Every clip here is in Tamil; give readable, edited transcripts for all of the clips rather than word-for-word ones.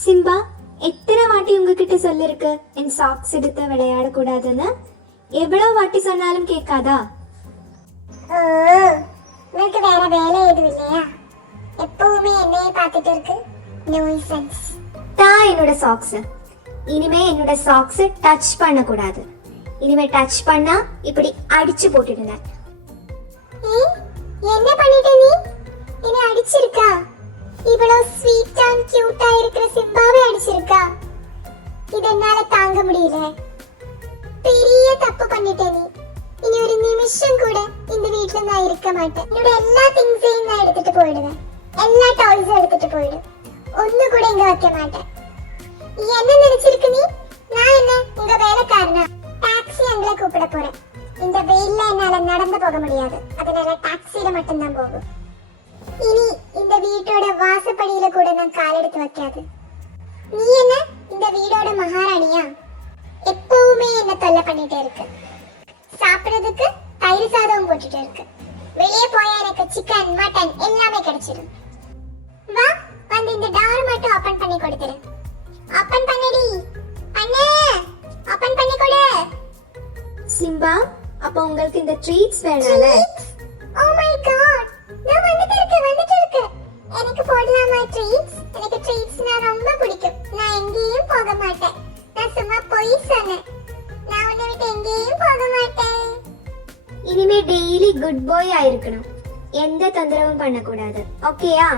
சிம்பா, எத்தனை வாட்டி உங்ககிட்ட சொல்லிருக்கு என் சாக்ஸ் எடுத்து விளையாடக்கூடாதுன்னு? எவ்வளவு வாட்டி சொன்னாலும் கேட்காதா? ஓ, உங்களுக்கு வேற வேலை எதுவும் இல்லையா? எப்பவுமே என்னையே பார்த்துட்டு இருக்கு. நியூசன்ஸ். என்னோட சாக்ஸ். இனிமே என்னோட சாக்ஸ் டச் பண்ணக்கூடாது. இனிமே டச் பண்ணா இப்படி அடிச்சு போட்டுடுங்க. என்ன பண்ணிட்ட நீ? என்ன அடிச்சிருக்கா? இவ்வளவு ஸ்வீட்டா கியூட்டா இருக்கிற சிம்பாவை அடிச்சிருக்கா? இதனால தாங்க முடியல. பெரிய தப்பு பண்ணிட்ட நீ. இனி ஒரு நிமிஷம் கூட இந்த வீட்ல நான் இருக்க மாட்டேன். என்னோட எல்லா திங்ஸையும் நான் எடுத்துட்டு போயிடுவேன். எல்லா டாய்ஸும் எடுத்துட்டு போயிடு. ஒண்ணு கூட இங்க வைக்க மாட்டேன். என்ன நினைச்சிருக்கு நீ? நான் என்ன உங்க வேலைக்காரனா? டாக்ஸி அங்கே கூப்பிட போறேன். இந்த வெயில்ல என்னால நடந்து போக முடியாது. அதனால டாக்ஸில மட்டும் தான் போகும். இனி இந்த வீட்டோட வாசப்படியில கூட நான் கால் எடுத்து வைக்காது. நீ என்ன இந்த வீடோட மகாராணியா? எப்பவுமே என்ன தொல்லை பண்ணிட்டே இருக்கு. சாப்பிடுறதுக்கு தயிர் சாதம் போட்டுட்டு இருக்கு. வெளியே போய் எனக்கு சிக்கன் மட்டன் எல்லாமே கிடைச்சிடும். வா, வந்து இந்த டோர் மட்டும் ஓபன் பண்ணி கொடுத்துரு. ஓபன் பண்ணடி. அண்ணே, ஓபன் பண்ணி கொடு. சிம்பா, அப்ப உங்களுக்கு இந்த ட்ரீட்ஸ் வேணால? ஓ மை காட், நான் வந்துட்டு இருக்கு. எனக்கு போடலாமா ட்ரீட்ஸ்? எனக்கு ட்ரீட்ஸ்னா ரொம்ப பிடிக்கும். நான் எங்கேயும் போக மாட்டேன். நான் சும்மா போய் சொன்னேன். நான் உன்னை விட்டு எங்கேயும் போக மாட்டேன். இனிமே டெய்லி குட் பாய் ஆயிருக்கணும். எந்த தொந்தரவும் பண்ணக்கூடாது. ஓகேயா?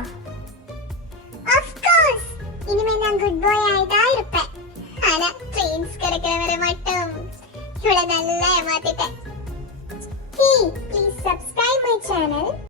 Of course. இனிமே நான் குட் பாய் ஆயிட்டா இருப்பேன். ஆனா ட்ரீட்ஸ் கிடைக்கிற வரை மட்டும் இவ்வளவு நல்லா ஏமாத்திட்டேன். Please subscribe my channel.